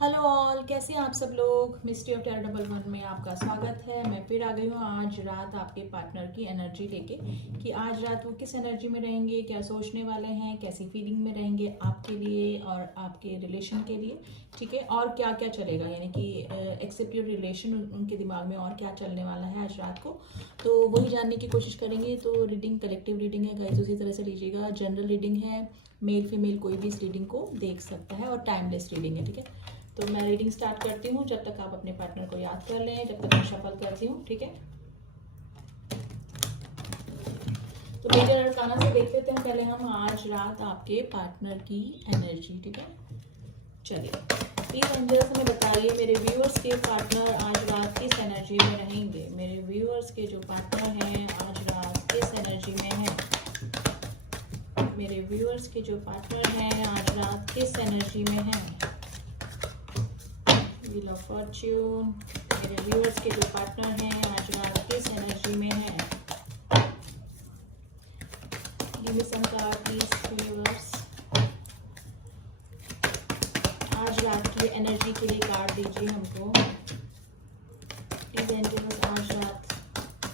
Hello all, कैसे हैं आप सब लोग। Mystery of Terra double one में आपका स्वागत है। मैं फिर आ गई हूँ आज रात आपके पार्टनर की एनर्जी लेके कि आज रात वो किस एनर्जी में रहेंगे, क्या सोचने वाले हैं, कैसी फीलिंग में रहेंगे आपके लिए और आपके रिलेशन के लिए। ठीक है, और क्या क्या चलेगा, यानी कि एक्सेप्ट योर रिलेशन, उनके दिमाग में और क्या चलने वाला है आज रात को, तो वही जानने की कोशिश करेंगे। तो रीडिंग कलेक्टिव रीडिंग है गाइस, उसी तरह से लीजिएगा। जनरल रीडिंग है, मेल फीमेल कोई भी इस रीडिंग को देख सकता है और टाइमलेस रीडिंग है। ठीक है, तो मैं रीडिंग स्टार्ट करती हूँ। जब तक आप अपने पार्टनर को याद कर लें, जब तक मैं शफल करती हूँ। ठीक है, तो मेजर अरकाना से देख लेते हैं पहले हम आज रात आपके पार्टनर की एनर्जी। ठीक है, चलिए प्लीज एंजल्स हमें बताइए मेरे व्यूअर्स के पार्टनर आज रात किस एनर्जी में रहेंगे। मेरे व्यूअर्स के जो पार्टनर हैं आज रात किस एनर्जी में हैं। मेरे व्यूअर्स के जो पार्टनर हैं आज रात किस एनर्जी में हैं। व्हील ऑफ फॉर्च्यून, मेरे व्यूअर्स के जो पार्टनर हैं आज रात किस एनर्जी में है। Give me some card please viewers, आज रात की एनर्जी के लिए कार्ड दीजिए हमको प्लीज एंजल्स। आज रात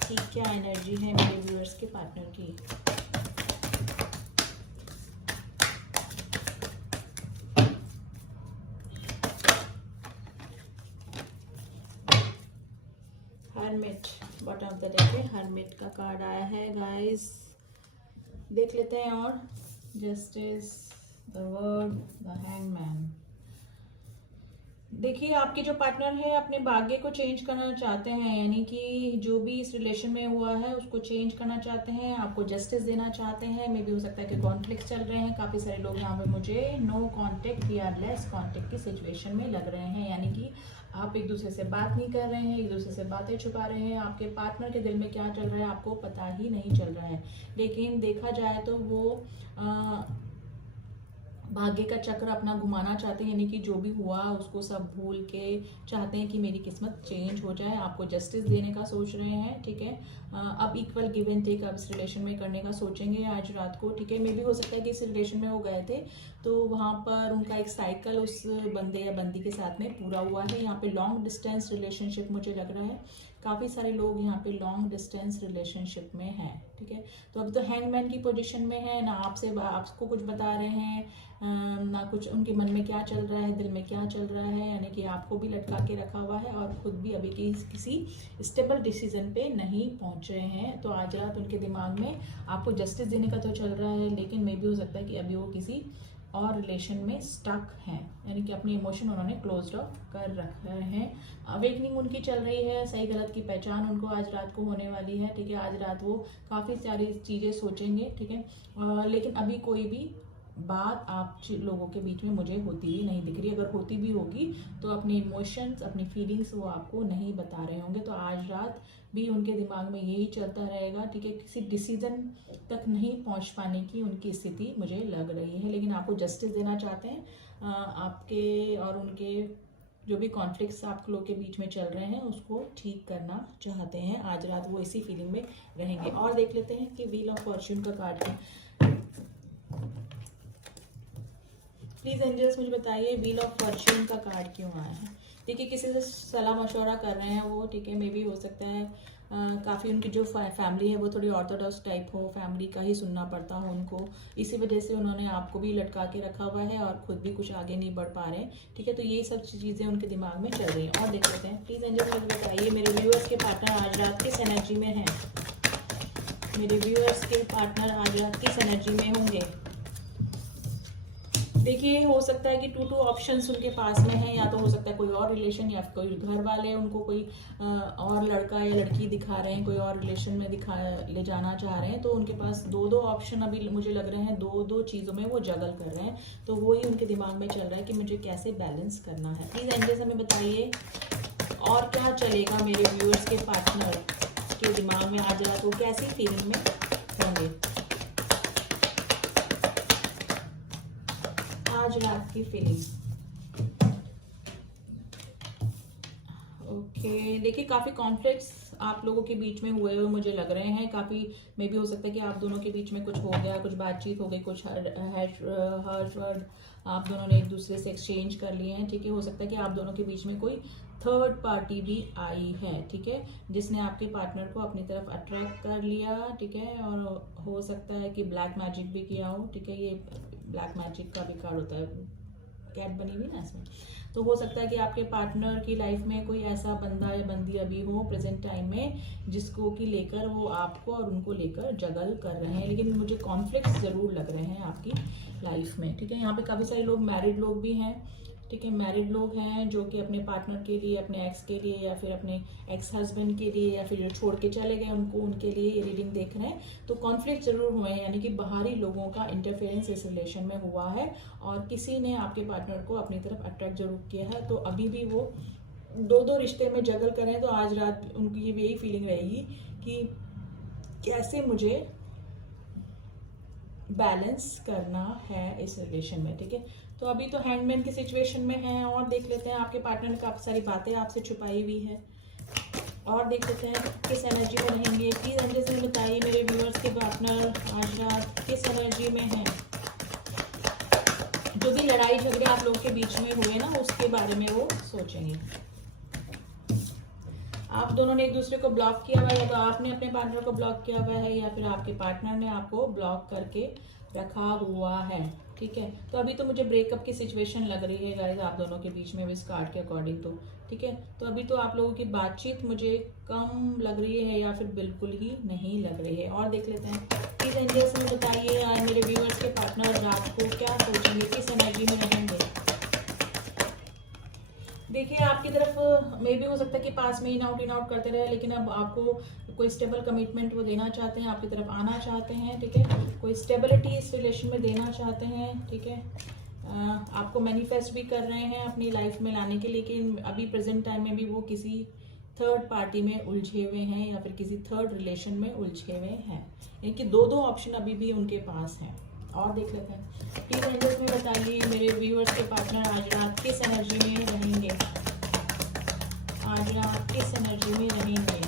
की क्या एनर्जी है मेरे व्यूअर्स के पार्टनर की। Hermit, bottom of the deck पे हर्मिट का कार्ड आया है गाइस, देख लेते हैं। और justice, the word, the hangman. देखिए आपके जो पार्टनर है अपने भाग्य को चेंज करना चाहते हैं, यानी कि जो भी इस रिलेशन में हुआ है उसको चेंज करना चाहते हैं, आपको जस्टिस देना चाहते हैं। मे भी हो सकता है कि कॉन्फ्लिक्ट चल रहे हैं, काफ़ी सारे लोग यहाँ पे मुझे नो कॉन्टेक्ट या लेस कॉन्टेक्ट की सिचुएशन में लग रहे हैं, यानी कि आप एक दूसरे से बात नहीं कर रहे हैं, एक दूसरे से बातें छुपा रहे हैं। आपके पार्टनर के दिल में क्या चल रहा है आपको पता ही नहीं चल रहा है। लेकिन देखा जाए तो वो भाग्य का चक्र अपना घुमाना चाहते हैं, यानी कि जो भी हुआ उसको सब भूल के चाहते हैं कि मेरी किस्मत चेंज हो जाए, आपको जस्टिस देने का सोच रहे हैं। ठीक है, अब इक्वल गिव एंड टेक अब इस रिलेशन में करने का सोचेंगे आज रात को। ठीक है, मे भी हो सकता है कि इस रिलेशन में वो गए थे तो वहाँ पर उनका एक साइकिल उस बंदे या बंदी के साथ में पूरा हुआ है। यहाँ पे लॉन्ग डिस्टेंस रिलेशनशिप मुझे लग रहा है, काफ़ी सारे लोग यहाँ पे लॉन्ग डिस्टेंस रिलेशनशिप में हैं। ठीक है, तो अब तो हैंगमैन की पोजीशन में है ना, आपको कुछ बता रहे हैं ना कुछ उनके मन में क्या चल रहा है, दिल में क्या चल रहा है, यानी कि आपको भी लटका के रखा हुआ है और खुद भी अभी किसी स्टेबल डिसीजन पे नहीं पहुंच रहे हैं। तो आज रात उनके दिमाग में आपको जस्टिस देने का तो चल रहा है, लेकिन मे भी हो सकता है कि अभी वो किसी और रिलेशन में स्टक हैं, यानी कि अपने इमोशन उन्होंने क्लोज्ड ऑफ कर रखे हैं। अवेकनिंग उनकी चल रही है, सही गलत की पहचान उनको आज रात को होने वाली है। ठीक है, आज रात वो काफ़ी सारी चीज़ें सोचेंगे। ठीक है, लेकिन अभी कोई भी बात आप लोगों के बीच में मुझे होती ही नहीं दिख रही। अगर होती भी होगी तो अपने इमोशंस, अपनी फीलिंग्स वो आपको नहीं बता रहे होंगे। तो आज रात भी उनके दिमाग में यही चलता रहेगा। ठीक है, किसी डिसीजन तक नहीं पहुंच पाने की उनकी स्थिति मुझे लग रही है, लेकिन आपको जस्टिस देना चाहते हैं। आपके और उनके जो भी कॉन्फ्लिक्ट्स आप लोग के बीच में चल रहे हैं उसको ठीक करना चाहते हैं। आज रात वो इसी फीलिंग में रहेंगे। और देख लेते हैं कि व्हील ऑफ फॉर्च्यून का कार्ड है। प्लीज एंजल्स मुझे बताइए व्हील ऑफ फॉर्च्यून का कार्ड क्यों आया है। देखिए किसी से सलाह मशवरा कर रहे हैं वो। ठीक है, मे भी हो सकता है काफ़ी उनकी जो फैमिली है वो थोड़ी ऑर्थोडॉक्स टाइप हो, फैमिली का ही सुनना पड़ता हो उनको, इसी वजह से उन्होंने आपको भी लटका के रखा हुआ है और खुद भी कुछ आगे नहीं बढ़ पा रहे हैं। ठीक है, तो यही सब चीज़ें उनके दिमाग में चल रही हैं। और देख लेते हैं प्लीज़ एंजल्स मुझे बताइए मेरे व्यूअर्स के पार्टनर आज रात किस एनर्जी में हैं। मेरे व्यूअर्स के पार्टनर आज रात किस एनर्जी में होंगे। देखिए हो सकता है कि टू ऑप्शंस उनके पास में है, या तो हो सकता है कोई और रिलेशन या कोई घर वाले उनको कोई और लड़का या लड़की दिखा रहे हैं, कोई और रिलेशन में ले जाना चाह रहे हैं। तो उनके पास दो ऑप्शन अभी मुझे लग रहे हैं, दो चीज़ों में वो जगल कर रहे हैं। तो वो ही उनके दिमाग में चल रहा है कि मुझे कैसे बैलेंस करना है। प्लीज़ एंजल्स हमें बताइए और क्या चलेगा मेरे व्यूअर्स के पार्टनर के दिमाग में आज रात, वो कैसी फीलिंग में होंगे आज रात की फीलिंग। ओके, ओके, देखिए काफ़ी कॉन्फ्लिक्ट्स आप लोगों के बीच में हुए हुए मुझे लग रहे हैं। काफ़ी मे भी हो सकता है कि आप दोनों के बीच में कुछ हो गया, कुछ बातचीत हो गई, कुछ हर्ष वर्ड आप दोनों ने एक दूसरे से एक्सचेंज कर लिए हैं, ठीक है। हो सकता है कि आप दोनों के बीच में कोई थर्ड पार्टी भी आई है, ठीक है, जिसने आपके पार्टनर को अपनी तरफ अट्रैक्ट कर लिया, ठीक है। और हो सकता है कि ब्लैक मैजिक भी किया हो, ठीक है। ये ब्लैक मैजिक का भी कार्ड होता है, कैट बनी हुई ना इसमें। तो हो सकता है कि आपके पार्टनर की लाइफ में कोई ऐसा बंदा या बंदी अभी हो प्रेजेंट टाइम में जिसको कि लेकर वो आपको और उनको लेकर जगल कर रहे हैं, लेकिन मुझे कॉन्फ्लिक्ट्स जरूर लग रहे हैं आपकी लाइफ में, ठीक है। यहाँ पे काफ़ी सारे लोग मैरिड लोग भी हैं, ठीक है। मैरिड लोग हैं जो कि अपने पार्टनर के लिए, अपने एक्स के लिए, या फिर अपने एक्स हस्बैंड के लिए, या फिर जो छोड़ के चले गए उनको, उनके लिए ये रीडिंग देख रहे हैं। तो कॉन्फ्लिक्ट जरूर हुए हैं, यानी कि बाहरी लोगों का इंटरफेरेंस इस रिलेशन में हुआ है और किसी ने आपके पार्टनर को अपनी तरफ अट्रैक्ट जरूर किया है। तो अभी भी वो दो रिश्ते में जगल करें तो आज रात उनकी यही फीलिंग रहेगी कि कैसे मुझे बैलेंस करना है इस रिलेशन में, ठीक है। तो अभी तो हैंडमैन की सिचुएशन में है। और देख लेते हैं, आपके पार्टनर ने काफ़ी सारी बातें आपसे छुपाई हुई है। और देख लेते हैं किस एनर्जी में रहेंगे। प्लीज एनर्जी से बताइए मेरे व्यूअर्स के पार्टनर आज रात किस एनर्जी में है। जो भी लड़ाई झगड़े आप लोगों के बीच में हुए ना, उसके बारे में वो सोचेंगे। आप दोनों ने एक दूसरे को ब्लॉक किया हुआ है, या तो आपने अपने पार्टनर को ब्लॉक किया हुआ है, या फिर आपके पार्टनर ने आपको ब्लॉक करके रखा हुआ है, ठीक है। तो अभी तो मुझे ब्रेकअप की सिचुएशन लग रही है गाइस आप दोनों के बीच में, इस कार्ड के अकॉर्डिंग तो, ठीक है। तो अभी तो आप लोगों की बातचीत मुझे कम लग रही है या फिर बिल्कुल ही नहीं लग रही है। और देख लेते हैं प्लीज एंजल्स में बताइए आज मेरे व्यूअर्स के पार्टनर रात को क्या सोचेंगे, किस एनर्जी में रहेंगे। देखिए आपकी तरफ मे भी हो सकता है कि पास में इन आउट करते रहे, लेकिन अब आपको कोई स्टेबल कमिटमेंट वो देना चाहते हैं, आपकी तरफ आना चाहते हैं, ठीक है। कोई स्टेबिलिटी इस रिलेशन में देना चाहते हैं, ठीक है। आपको मैनिफेस्ट भी कर रहे हैं अपनी लाइफ में लाने के, लेकिन अभी प्रेजेंट टाइम में भी वो किसी थर्ड पार्टी में उलझे हुए हैं या फिर किसी थर्ड रिलेशन में उलझे हुए हैं, यानी कि दो ऑप्शन अभी भी उनके पास हैं। और देख लेते हैं प्लीज एंजल्स में बताइए मेरे व्यूअर्स के पार्टनर आज रात किस एनर्जी में रहेंगे, आज रात किस एनर्जी में रहेंगे।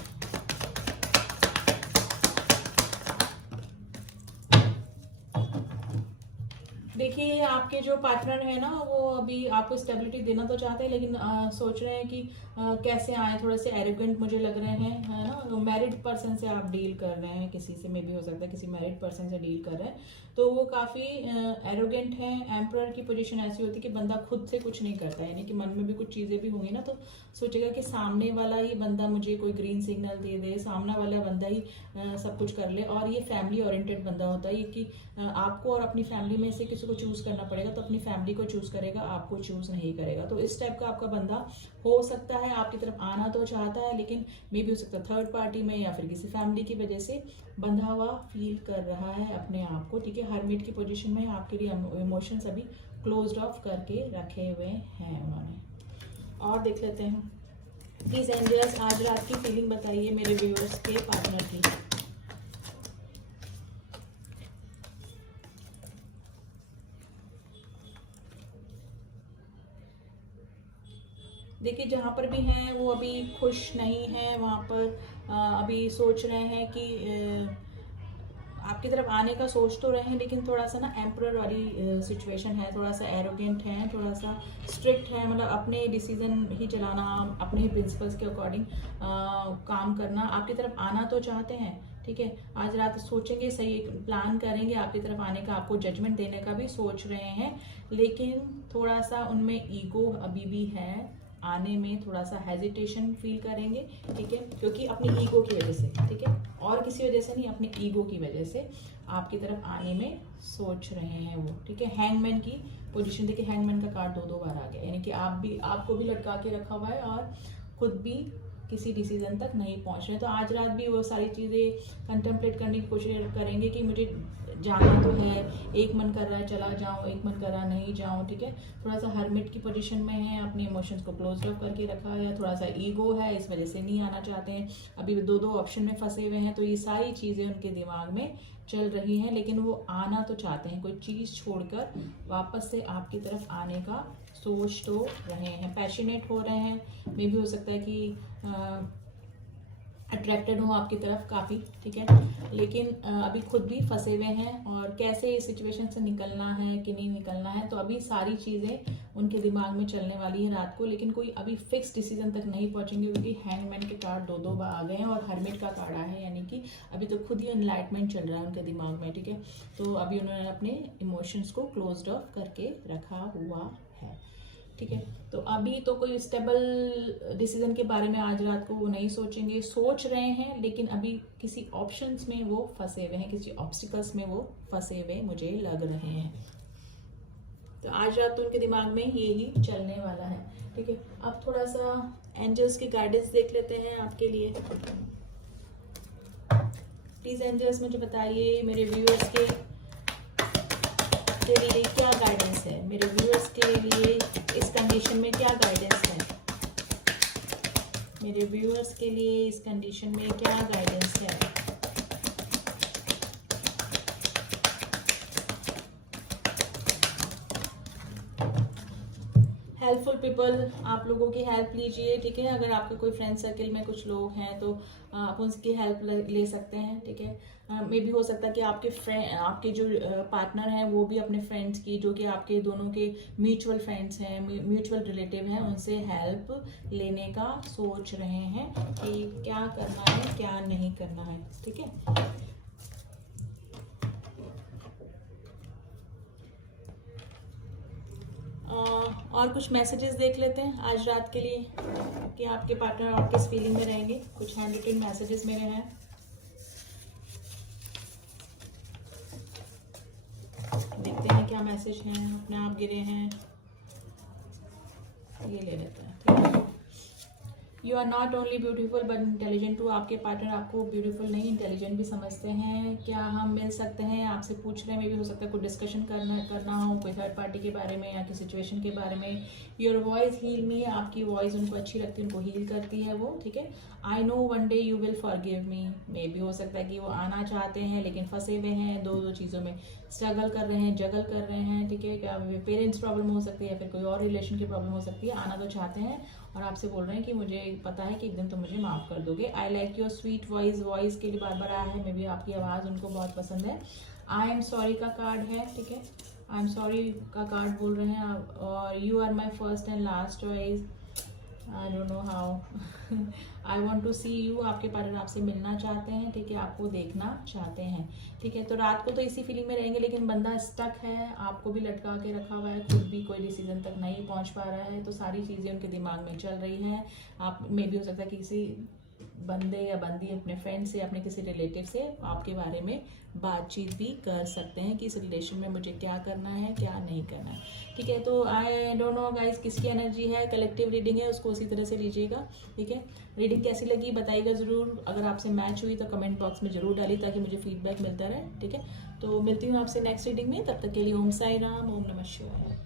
देखिए आपके जो पार्टनर है ना, वो अभी आपको स्टेबिलिटी देना तो चाहते हैं, लेकिन सोच रहे हैं कि कैसे आए, थोड़े से एरोगेंट मुझे लग रहे हैं, है ना। मैरिड पर्सन से आप डील कर रहे हैं, किसी से मे भी हो सकता है किसी मैरिड पर्सन से डील कर रहे हैं, तो वो काफ़ी एरोगेंट है। एम्परर की पोजीशन ऐसी होती है कि बंदा खुद से कुछ नहीं करता, यानी कि मन में भी कुछ चीज़ें भी होंगी ना, तो सोचेगा कि सामने वाला ही बंदा मुझे कोई ग्रीन सिग्नल दे दे, सामने वाला बंदा ही सब कुछ कर ले। और ये फैमिली ओरिएंटेड बंदा होता है, ये कि आपको और अपनी फैमिली में से किसी को चूज करना पड़ेगा, तो अपनी फैमिली को चूज करेगा, आपको चूज नहीं करेगा। तो इस टाइप का आपका बंदा हो सकता है, आपकी तरफ आना तो चाहता है, लेकिन मे भी हो सकता है थर्ड पार्टी में या फिर किसी फैमिली की वजह से बंधा हुआ फील कर रहा है अपने आप को, ठीक है। हरमिट की पोजीशन में आपके लिए इमोशंस अभी क्लोज्ड ऑफ करके रखे हुए हैं उन्होंने। और देख लेते हैं प्लीज एंजल्स आज रात की फीलिंग बताइए मेरे व्यूअर्स के पार्टनर की। देखिए जहाँ पर भी हैं वो अभी खुश नहीं है, वहाँ पर अभी सोच रहे हैं कि आपकी तरफ आने का सोच तो रहे हैं, लेकिन थोड़ा सा ना एम्परर वाली सिचुएशन है, थोड़ा सा एरोगेंट है, थोड़ा सा स्ट्रिक्ट है, मतलब अपने डिसीजन ही चलाना, अपने ही प्रिंसिपल्स के अकॉर्डिंग काम करना। आपकी तरफ आना तो चाहते हैं, ठीक है। आज रात सोचेंगे, सही प्लान करेंगे आपकी तरफ आने का, आपको जजमेंट देने का भी सोच रहे हैं, लेकिन थोड़ा सा उनमें ईगो अभी भी है, आने में थोड़ा सा हेजिटेशन फील करेंगे, ठीक है, क्योंकि अपनी ईगो की वजह से, ठीक है, और किसी वजह से नहीं, अपनी ईगो की वजह से आपकी तरफ आने में सोच रहे हैं वो, ठीक है। हैंगमैन की पोजीशन देखिए, हैंगमैन का कार्ड दो बार आ गया, यानी कि आपको भी लटका के रखा हुआ है और खुद भी किसी डिसीजन तक नहीं पहुंच रहे। तो आज रात भी वो सारी चीज़ें कंटेम्पलेट करने की कोशिश करेंगे कि मुझे जाना तो है, एक मन कर रहा है चला जाऊं, एक मन कर रहा नहीं जाऊं, ठीक है। थोड़ा सा हर्मिट की पोजीशन में है, अपने इमोशंस को क्लोज अप करके रखा है, थोड़ा सा ईगो है, इस वजह से नहीं आना चाहते हैं, अभी दो ऑप्शन में फंसे हुए हैं। तो ये सारी चीज़ें उनके दिमाग में चल रही हैं, लेकिन वो आना तो चाहते हैं, कोई चीज़ छोड़कर वापस से आपकी तरफ आने का सोच तो रहे हैं, पैशनेट हो रहे हैं। मे भी हो सकता है कि अट्रैक्टेड हो आपकी तरफ काफ़ी, ठीक है, लेकिन अभी खुद भी फंसे हुए हैं और कैसे इस सिचुएशन से निकलना है कि नहीं निकलना है, तो अभी सारी चीज़ें उनके दिमाग में चलने वाली है रात को, लेकिन कोई अभी फिक्स डिसीजन तक नहीं पहुंचेंगे क्योंकि हैंगमैन के कार्ड दो बार आ गए हैं और हर्मिट का कार्ड आया है, यानी कि अभी तो खुद ही एनलाइटमेंट चल रहा है उनके दिमाग में, ठीक है। तो अभी उन्होंने अपने इमोशंस को क्लोज्ड ऑफ करके रखा हुआ है, ठीक है। तो अभी तो कोई स्टेबल डिसीजन के बारे में आज रात को वो नहीं सोचेंगे, सोच रहे हैं, लेकिन अभी किसी ऑप्शंस में वो फंसे हुए हैं, किसी ऑब्स्टिकल्स में वो फंसे हुए मुझे लग रहे हैं। तो आज रात तो उनके दिमाग में यही चलने वाला है, ठीक है। अब थोड़ा सा एंजल्स की गाइडेंस देख लेते हैं आपके लिए। प्लीज एंजल्स मुझे बताइए मेरे व्यूअर्स के लिए क्या गाइडेंस है, मेरे व्यूअर्स के लिए इस कंडीशन में क्या गाइडेंस है, मेरे व्यूअर्स के लिए इस कंडीशन में क्या गाइडेंस है। हेल्पफुल पीपल, आप लोगों की हेल्प लीजिए, ठीक है। अगर आपके कोई फ्रेंड सर्किल में कुछ लोग हैं तो आप उनकी हेल्प ले सकते हैं, ठीक है। मे भी हो सकता है कि आपके जो पार्टनर हैं वो भी अपने फ्रेंड्स की, जो कि आपके दोनों के म्यूचुअल फ्रेंड्स हैं, म्यूचुअल रिलेटिव हैं, उनसे हेल्प लेने का सोच रहे हैं कि क्या करना है क्या नहीं करना है, ठीक है। और कुछ मैसेजेस देख लेते हैं आज रात के लिए कि आपके पार्टनर और किस फीलिंग में रहेंगे। कुछ हैंड रिटन मैसेजेस मेरे हैं, देखते हैं क्या मैसेज हैं, अपने आप गिरे हैं, ये ले लेते हैं, ठीक है। You are not only beautiful but intelligent too, आपके पार्टनर आपको ब्यूटीफुल नहीं इंटेलिजेंट भी समझते हैं। क्या हम मिल सकते हैं, आपसे पूछ रहे हैं, मे भी हो सकता है कोई डिस्कशन करना हो कोई थर्ड पार्टी के बारे में या किसी सिचुएशन के बारे में। योर वॉइस हील मी, आपकी वॉइस उनको अच्छी लगती है, उनको हील करती है वो, ठीक है। I know one day you will forgive me, मे भी हो सकता है कि वो आना चाहते हैं लेकिन फंसे हुए हैं, दो चीज़ों में स्ट्रगल कर रहे हैं, जगल कर रहे हैं, ठीक है। क्या पेरेंट्स प्रॉब्लम हो सकती है या फिर कोई और रिलेशन की प्रॉब्लम हो सकती है, आना तो चाहते हैं और आपसे बोल रहे हैं कि मुझे पता है कि एक दिन तो मुझे माफ़ कर दोगे। I like your sweet voice के लिए बार बार आया है, मे भी आपकी आवाज़ उनको बहुत पसंद है। आई एम सॉरी का कार्ड है, ठीक है, आई एम सॉरी का कार्ड बोल रहे हैं आप, और you are my first and last choice, I don't know how, I want to see you, आपके पार्टनर आपसे मिलना चाहते हैं, ठीक है, आपको देखना चाहते हैं, ठीक है। तो रात को तो इसी फीलिंग में रहेंगे, लेकिन बंदा स्टक है, आपको भी लटका के रखा हुआ है, खुद भी कोई डिसीजन तक नहीं पहुंच पा रहा है, तो सारी चीज़ें उनके दिमाग में चल रही हैं। आप में भी हो सकता है कि किसी बंदे या बंदी अपने फ्रेंड से, अपने किसी रिलेटिव से आपके बारे में बातचीत भी कर सकते हैं कि इस रिलेशन में मुझे क्या करना है क्या नहीं करना है, ठीक है। तो आई डोंट नो गाइस किसकी एनर्जी है, कलेक्टिव रीडिंग है, उसको उसी तरह से लीजिएगा, ठीक है। रीडिंग कैसी लगी बताइएगा ज़रूर, अगर आपसे मैच हुई तो कमेंट बॉक्स में ज़रूर डालिए ताकि मुझे फीडबैक मिलता रहे, ठीक है। तो मिलती हूँ आपसे नेक्स्ट रीडिंग में, तब तक के लिए ओम साई राम, ओम नमः शिवाय।